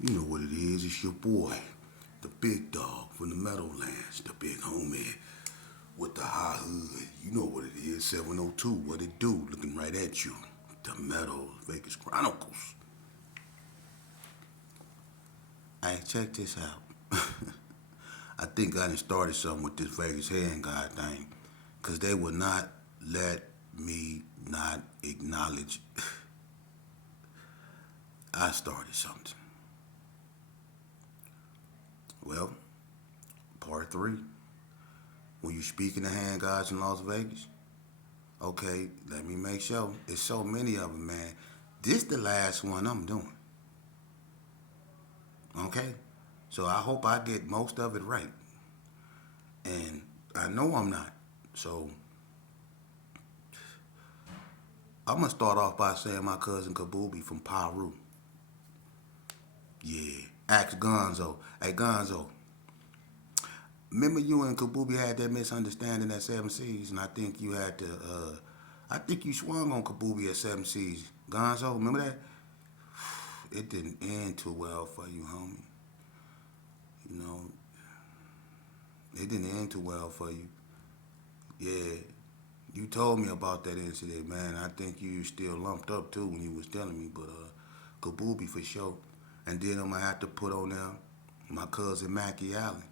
You know what it is. It's your boy, the big dog from the Meadowlands, the big homie with the high hood. You know what it is. 702, what it do? Looking right at you. The Meadows Vegas Chronicles. Hey, check this out. I think I done started something with this Vegas hand guy thing. Because they would not let me not acknowledge I started something. Well, part three. When you speaking to hand guys in Las Vegas, okay, let me make sure. There's so many of them, man. This the last one I'm doing. Okay? So I hope I get most of it right. And I know I'm not. So I'm gonna start off by saying my cousin Kabubi from Peru. Yeah. Ask Gonzo. Hey Gonzo, remember you and Kabubi had that misunderstanding at Seven Seas, and I think you had to. I think you swung on Kabubi at Seven Seas. Gonzo, remember that? It didn't end too well for you, homie. You know, it didn't end too well for you. Yeah, you told me about that incident, man. I think you still lumped up too when you was telling me, but Kabubi for sure. And then I'm gonna have to put on there my cousin Mackie Allen.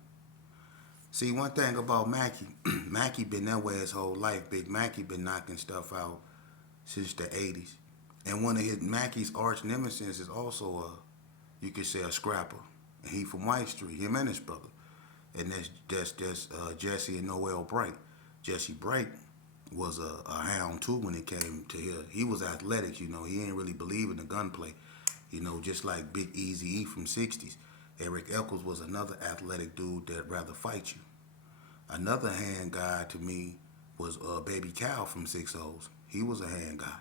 See, one thing about Mackie, Mackie been that way his whole life. Big Mackie been knocking stuff out since the '80s. And one of his Mackie's arch nemesis is also you could say a scrapper. And he from White Street, him and his brother. And that's Jesse and Noel Bright. Jesse Bright was a hound too when it came to him. He was athletic, you know. He ain't really believe in the gunplay, you know, just like Big Easy E from '60s. Eric Eccles was another athletic dude that rather fight you. Another hand guy to me was Baby Cal from Six O's. He was a hand guy.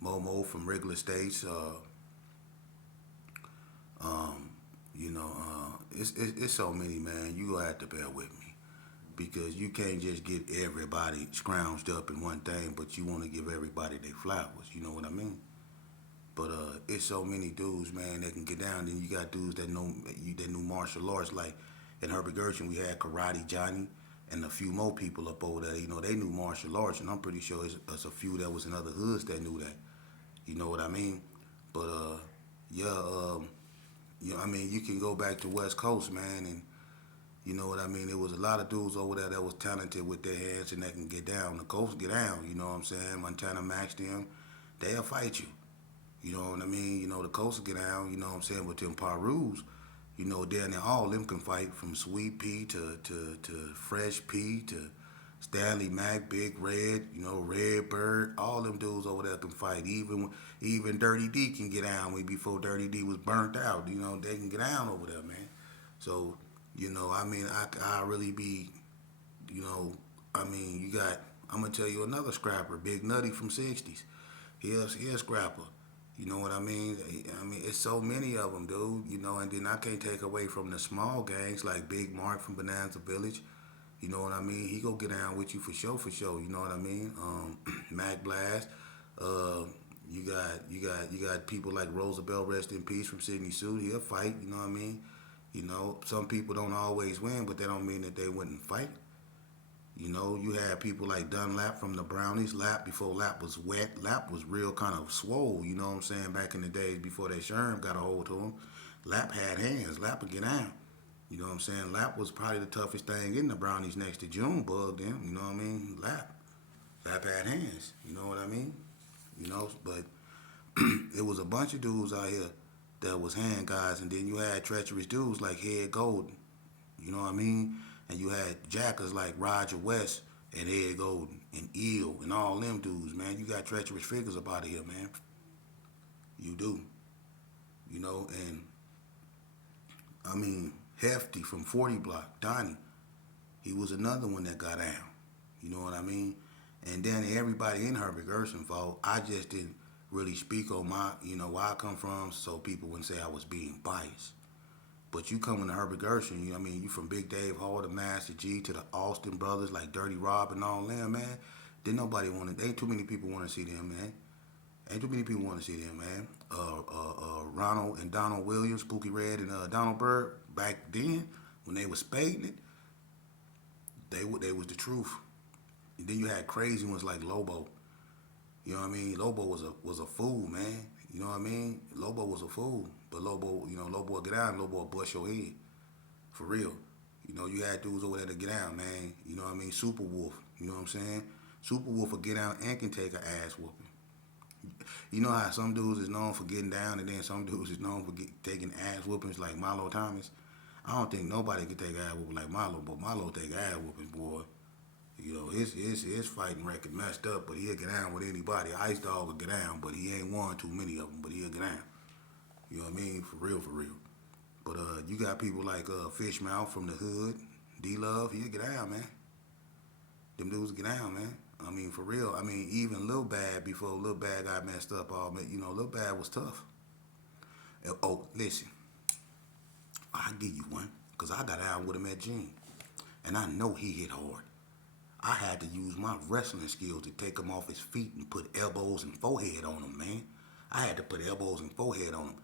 Momo from Wrigley Estates. It's so many, man. You gonna have to bear with me because you can't just get everybody scrounged up in one thing, but you want to give everybody their flowers. You know what I mean? But it's so many dudes, man, that can get down. Then you got dudes that knew martial arts. Like in Herbert Gershon, we had Karate Johnny and a few more people up over there. You know, they knew martial arts, and I'm pretty sure it's a few that was in other hoods that knew that. You know what I mean? But yeah, I mean, you can go back to West Coast, man, and you know what I mean. There was a lot of dudes over there that was talented with their hands and that can get down. The coast get down. You know what I'm saying? Montana Max them, they'll fight you. You know what I mean? You know, the coast get down, you know what I'm saying, with them Parus, you know, down there, all them can fight from Sweet Pea to Fresh Pea to Stanley Mac, Big Red, you know, Red Bird, all them dudes over there can fight. Even Dirty D can get down way before Dirty D was burnt out. You know, they can get down over there, man. So, you know, I mean, I really be, you know, I mean, you got, I'm going to tell you another scrapper, Big Nutty from '60s. He a scrapper. You know what I mean? I mean, it's so many of them, dude. You know, and then I can't take away from the small gangs like Big Mark from Bonanza Village. You know what I mean? He go get down with you for sure, for sure. You know what I mean? Mac Blast. Uh, you got people like Roosevelt, rest in peace, from Sydney Sue. He'll fight. You know what I mean? You know, some people don't always win, but that don't mean that they wouldn't fight. You know, you had people like Dunlap from the Brownies. Lap, before Lap was wet, Lap was real kind of swole, you know what I'm saying, back in the days before that Sherm got a hold to him. Lap had hands. Lap would get down. You know what I'm saying? Lap was probably the toughest thing in the Brownies next to Junebug then, you know what I mean? Lap. Lap had hands, you know what I mean? You know, but it was a bunch of dudes out here that was hand guys, and then you had treacherous dudes like Head Golden. You know what I mean? And you had jackers like Roger West and Ed Golden and Eel and all them dudes, man. You got treacherous figures up out of here, man. You do. You know, and I mean, Hefty from 40 Block, Donnie, he was another one that got down. You know what I mean? And then everybody in Herbert Gerson fault, I just didn't really speak on my, you know, where I come from so people wouldn't say I was being biased. But you coming to Herbert Gershon, you know what I mean? You from Big Dave Hall to Master G to the Austin brothers like Dirty Rob and all them, man. Didn't nobody want to, ain't too many people want to see them, man. Ain't too many people want to see them, man. Ronald and Donald Williams, Pookie Red and Donald Byrd, back then when they was spading it, they was the truth. And then you had crazy ones like Lobo. You know what I mean? Lobo was a fool, man. You know what I mean? Lobo was a fool, but Lobo, Lobo would get out and Lobo would bust your head for real. You had dudes over there to get out, man. You know what I mean? Super Wolf. You know what I'm saying? Super Wolf will get out and can take an ass whooping. You know how some dudes is known for getting down, and then some dudes is known for taking ass whoopings like Milo Thomas. I don't think nobody could take ass whooping like Milo, but Milo take ass whooping, boy. His fighting record messed up, but he'll get down with anybody. Ice Dog will get down, but he ain't won too many of them, but he'll get down. You know what I mean? For real, for real. But you got people like Fishmouth from the hood, D Love, he'll get down, man. Them dudes get down, man. I mean, for real. I mean, even Lil Bad, before Lil Bad got messed up, Lil Bad was tough. Oh, listen, I'll give you one, because I got out with him at Gene, and I know he hit hard. I had to use my wrestling skills to take him off his feet and put elbows and forehead on him, man. I had to put elbows and forehead on him.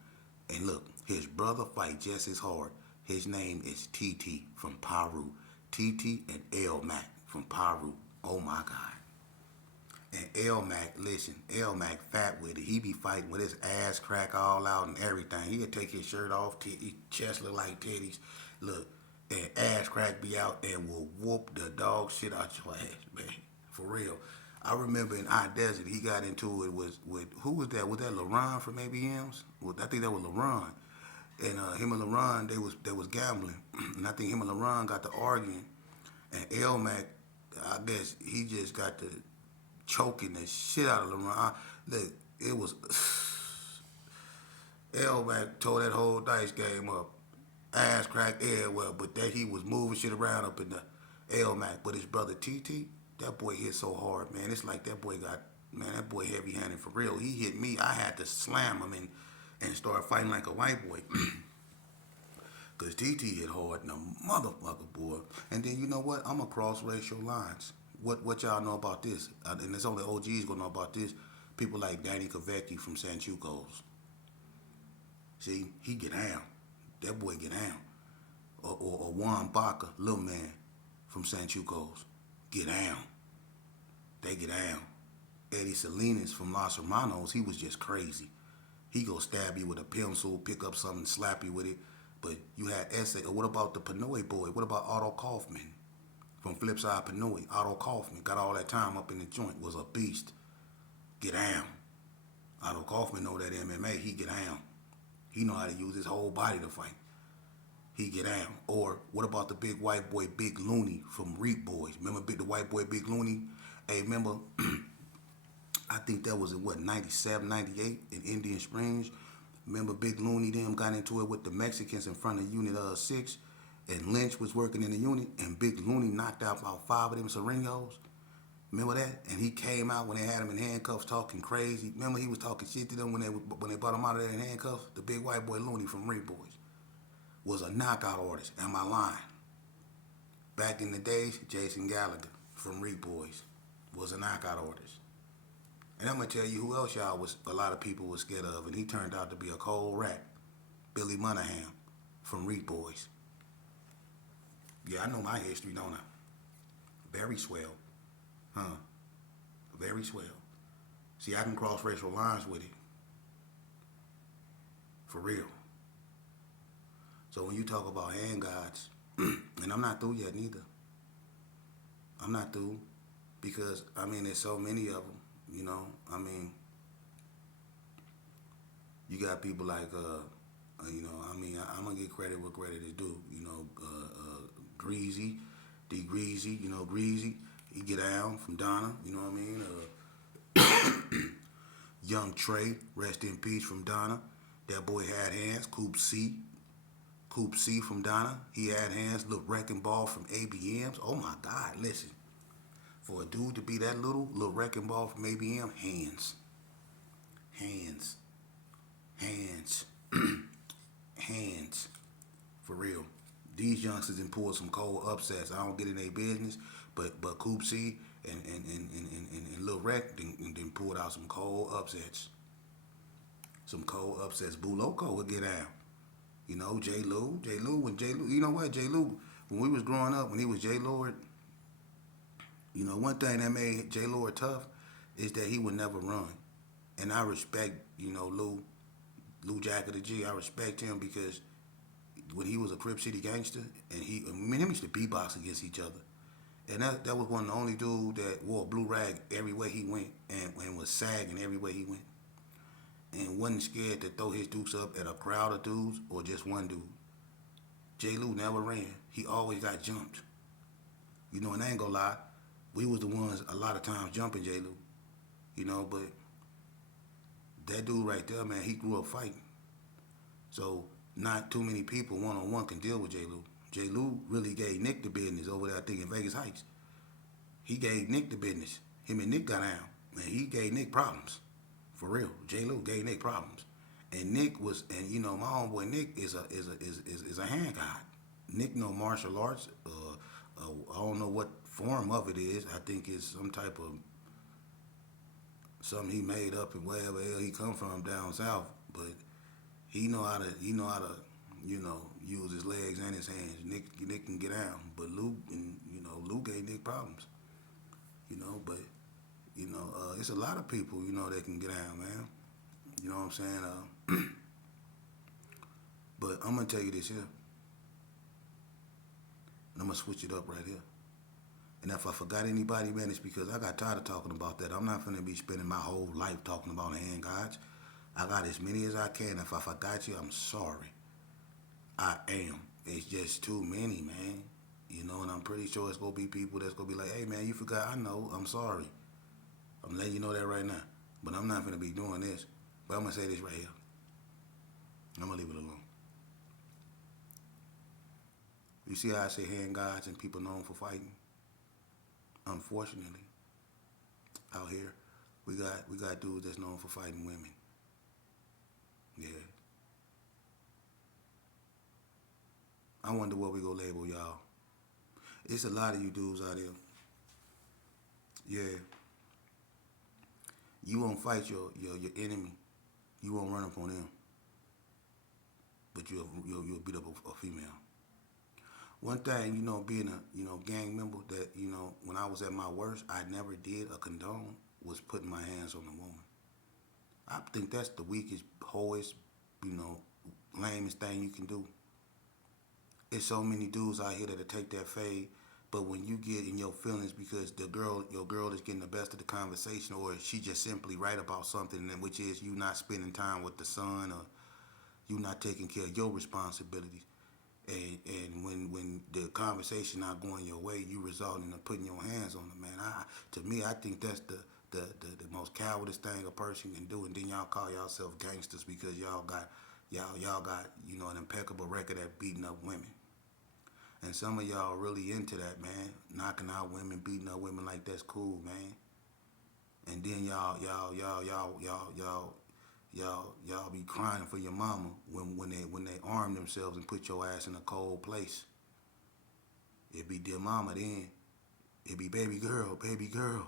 And look, his brother fight just as hard. His name is TT from Paru. TT and L Mac from Paru. Oh my God. And L Mac, listen, L Mac fat with it. He be fighting with his ass crack all out and everything. He'll take his shirt off, his chest look like titties. Look, and ass crack be out and will whoop the dog shit out your ass, man. For real. I remember in our desert, he got into it with who was that? Was that LaRon from ABMs? Well, I think that was LaRon. And him and LaRon, they was gambling. And I think him and LaRon got to arguing. And L Mac, I guess he just got to choking the shit out of LaRon. Look, it was L Mac tore that whole dice game up. Ass crack everywhere, but that he was moving shit around up in the L Mac. But his brother TT, that boy hit so hard, man. It's like that boy that boy heavy handed for real. He hit me. I had to slam him and start fighting like a white boy. Cause TT hit hard in a motherfucker, boy. And then you know what? I'm gonna cross racial lines. What y'all know about this? And there's only OGs gonna know about this. People like Danny Kavecki from Sanchucos. See, he get down. That boy get down. Or Juan Baca, little man from Sanchucos, get down. They get down. Eddie Salinas from Los Hermanos, he was just crazy. He go stab you with a pencil, pick up something, slap you with it. But you had Essay. Or what about the Pinoy boy? What about Otto Kaufman from Flipside Pinoy? Otto Kaufman got all that time up in the joint, was a beast. Get down. Otto Kaufman know that MMA, he get down. He know how to use his whole body to fight. He get down. Or what about the big white boy, Big Looney from Reap Boys? Remember the white boy, Big Looney? Hey, remember, I think that was in 97, 98 in Indian Springs. Remember Big Looney them got into it with the Mexicans in front of Unit 6, and Lynch was working in the unit, and Big Looney knocked out about 5 of them Serenos. Remember that? And he came out when they had him in handcuffs talking crazy. Remember he was talking shit to them when they brought him out of there in handcuffs? The big white boy Looney from Reap Boys was a knockout artist. Am I lying? Back in the days, Jason Gallagher from Reap Boys was a knockout artist. And I'm going to tell you who else a lot of people was scared of, and he turned out to be a cold rat. Billy Monahan from Reap Boys. Yeah, I know my history, don't I? Very swell. Huh. Very swell. See, I can cross racial lines with it. For real. So when you talk about hand gods, and I'm not through yet neither. I'm not through because, there's so many of them. You got people like, I'm going to get credit where credit is due. Greasy, D Greasy, Greasy. He get down from Donna, you know what I mean? Young Trey, rest in peace from Donna. That boy had hands. Coop C from Donna. He had hands. Little Wrecking Ball from ABMs. Oh my God, listen. For a dude to be that little Wrecking Ball from ABM, hands. Hands. Hands. Hands. For real. These youngsters done pulled some cold upsets. I don't get in their business, but Coop C and Lil Wreck done pulled out some cold upsets. Some cold upsets. Boo Loco would get down. You know, J. Lou, you know what, J. Lou, when we was growing up, when he was J. Lord, you know, one thing that made J. Lord tough is that he would never run. And I respect, you know, Lou Jack of the G. I respect him because when he was a Crip City gangster, and me and him used to beatbox against each other. And that was one of the only dudes that wore a blue rag everywhere he went and was sagging everywhere he went. And wasn't scared to throw his dukes up at a crowd of dudes or just one dude. J. Lou never ran. He always got jumped. You know, and I ain't gonna lie, we was the ones a lot of times jumping J. Lou. You know, but that dude right there, man, he grew up fighting. So not too many people one on one can deal with J. Lou. J. Lou really gave Nick the business over there, I think, in Vegas Heights. He gave Nick the business. Him and Nick got down. And he gave Nick problems. For real. J. Lou gave Nick problems. And Nick was, and you know, my homeboy Nick is a hand guy. Nick know martial arts. I don't know what form of it is. I think it's some type of something he made up and wherever he come from down south. But he know how to use his legs and his hands. Nick can get down, but Lou gave Nick problems. But it's a lot of people that can get down, man. You know what I'm saying? But I'm gonna tell you this here, and I'm gonna switch it up right here. And if I forgot anybody, man, it's because I got tired of talking about that. I'm not gonna be spending my whole life talking about hand gods. I got as many as I can. If I forgot you, I'm sorry. I am. It's just too many, man. And I'm pretty sure it's gonna be people that's gonna be like, "Hey, man, you forgot." I know. I'm sorry. I'm letting you know that right now. But I'm not gonna be doing this. But I'm gonna say this right here. I'm gonna leave it alone. You see how I say hand gods and people known for fighting? Unfortunately, out here, we got dudes that's known for fighting women. Yeah. I wonder what we gonna label y'all. It's a lot of you dudes out there. Yeah. You won't fight your enemy. You won't run up on them. But you'll beat up a female. One thing, being a gang member that when I was at my worst, I never did a condone was putting my hands on a woman. I think that's the weakest, hoest, you know, lamest thing you can do. There's so many dudes out here that'll take that fade, but when you get in your feelings because your girl is getting the best of the conversation, or she just simply right about something, which is you not spending time with the son, or you not taking care of your responsibilities. And when the conversation not going your way, you result in putting your hands on it, man. To me, I think that's the most cowardice thing a person can do. And then y'all call yourself gangsters because y'all got an impeccable record at beating up women. And some of y'all really into that, man. Knocking out women, beating up women, like that's cool, man. And then y'all be crying for your mama when they arm themselves and put your ass in a cold place. It be dear mama then. It be baby girl, baby girl,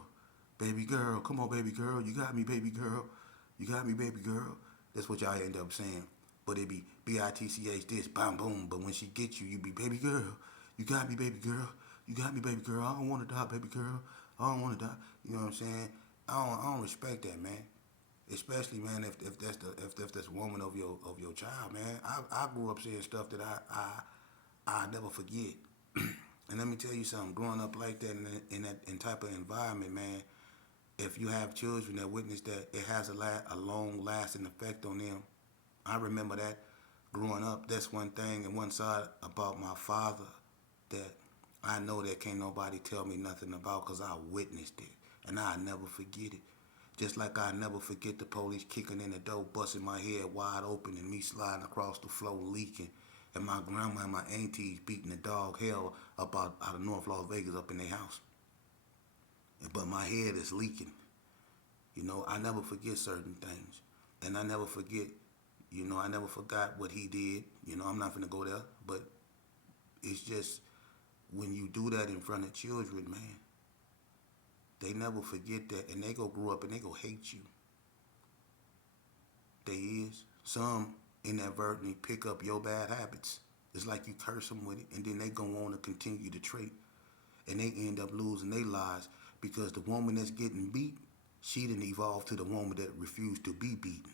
baby girl. Come on, baby girl. You got me, baby girl. You got me, baby girl. That's what y'all end up saying. But it be bitch this, bam, boom. But when she gets you, you be baby girl. You got me, baby girl. You got me, baby girl. I don't want to die, baby girl. I don't want to die. You know what I'm saying? I don't respect that, man. Especially, man, if that's a woman of your child, man. I grew up seeing stuff that I never forget. And let me tell you something. Growing up like that in that type of environment, man, if you have children that witness that, it has a long lasting effect on them. I remember that growing up. That's one thing and one side about my father that I know that can't nobody tell me nothing about because I witnessed it. And I'll never forget it. Just like I never forget the police kicking in the door, busting my head wide open, and me sliding across the floor leaking, and my grandma and my aunties beating the dog hell up out of North Las Vegas up in their house. But my head is leaking. I never forget certain things. And I never forget, I never forgot what he did. I'm not finna go there, but it's just when you do that in front of children, man, they never forget that, and they go grow up and they go hate you. they is. Some inadvertently pick up your bad habits. It's like you curse them with it, and then they go on to continue to trait, and they end up losing their lives because the woman that's getting beat, she didn't evolve to the woman that refused to be beaten.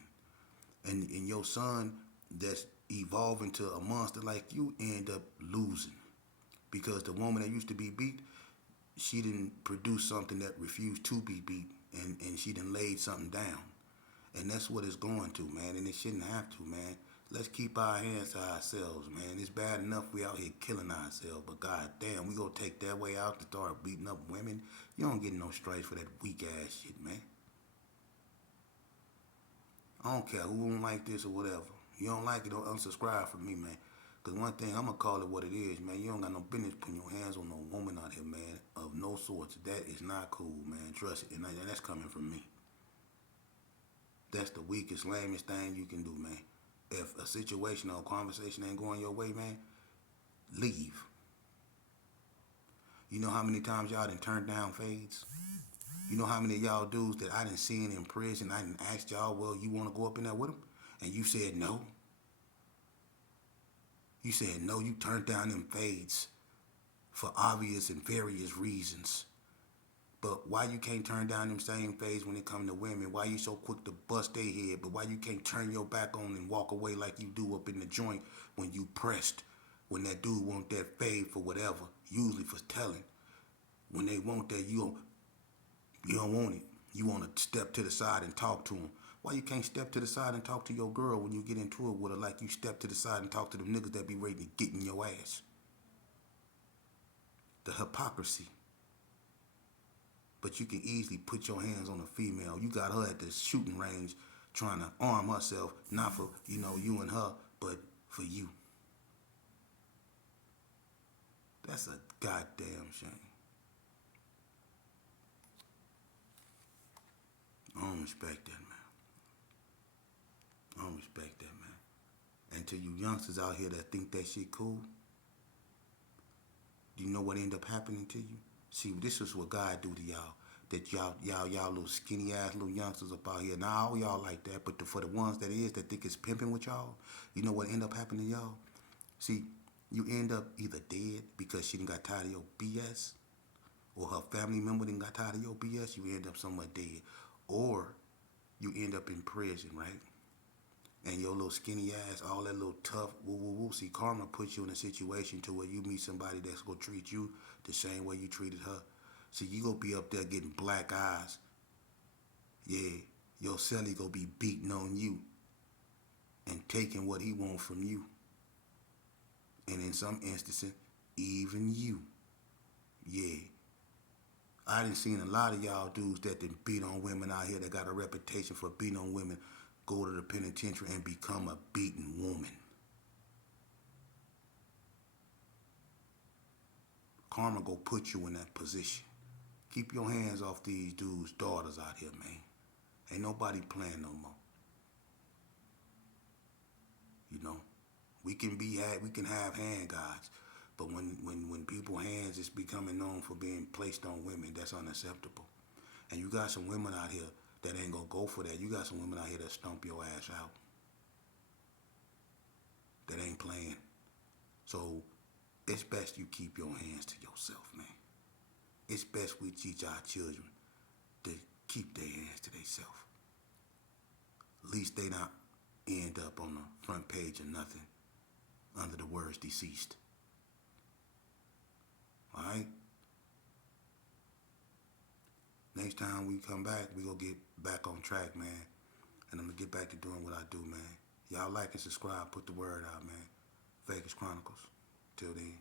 And your son that's evolving to a monster like you end up losing because the woman that used to be beat, she didn't produce something that refused to be beat, and she done laid something down. And that's what it's going to, man. And it shouldn't have to, man. Let's keep our hands to ourselves, man. It's bad enough we out here killing ourselves, but god damn, we gonna take that way out to start beating up women. You don't get no stripes for that weak ass shit, man. I don't care who don't like this or whatever. You don't like it, don't unsubscribe from me, man. Cause one thing, I'm gonna call it what it is, man. You don't got no business putting your hands on no woman out here, man, of no sorts. That is not cool, man. Trust it, and that's coming from me. That's the weakest, lamest thing you can do, man. If a situation or a conversation ain't going your way, man, leave. You know how many times y'all done turned down fades? You know how many of y'all dudes that I done seen in prison, I done asked y'all, well, you want to go up in there with them? And you said no. You said no, you turned down them fades for obvious and various reasons. But why you can't turn down them same fades when it come to women? Why you so quick to bust their head? But why you can't turn your back on and walk away like you do up in the joint when you pressed? When that dude want that fade for whatever, usually for telling. When they want that, you don't want it. You want to step to the side and talk to them. Why you can't step to the side and talk to your girl when you get into it with her like you step to the side and talk to them niggas that be ready to get in your ass? The hypocrisy. But you can easily put your hands on a female. You got her at the shooting range trying to arm herself, not for, you and her, but for you. That's a goddamn shame. I don't respect that, man. I don't respect that, man. And to you youngsters out here that think that shit cool, do you know what end up happening to you? See, this is what God do to y'all. That y'all little skinny ass little youngsters up out here. Now all y'all like that, but for the ones that think it's pimping with y'all, you know what end up happening to y'all? See, you end up either dead because she done got tired of your BS, or her family member done got tired of your BS. You end up somewhere dead, or you end up in prison, right? And your little skinny ass, all that little tough, woo woo woo. See, karma puts you in a situation to where you meet somebody that's gonna treat you the same way you treated her. See, you gonna be up there getting black eyes. Yeah, your celly gonna be beating on you and taking what he want from you. And in some instances, even you. Yeah. I done seen a lot of y'all dudes that done beat on women out here that got a reputation for beating on women go to the penitentiary and become a beaten woman. Karma go put you in that position. Keep your hands off these dudes' daughters out here, man. Ain't nobody playing no more. You know, we can have hand gods, but when people hands is becoming known for being placed on women, that's unacceptable. And you got some women out here that ain't gonna go for that. You got some women out here that stomp your ass out. That ain't playing. So it's best you keep your hands to yourself, man. It's best we teach our children to keep their hands to themselves. At least they not end up on the front page of nothing under the words deceased. Alright? Next time we come back, we gonna get back on track, man. And I'm gonna get back to doing what I do, man. Y'all like and subscribe, put the word out, man. Vegas Chronicles. Till then.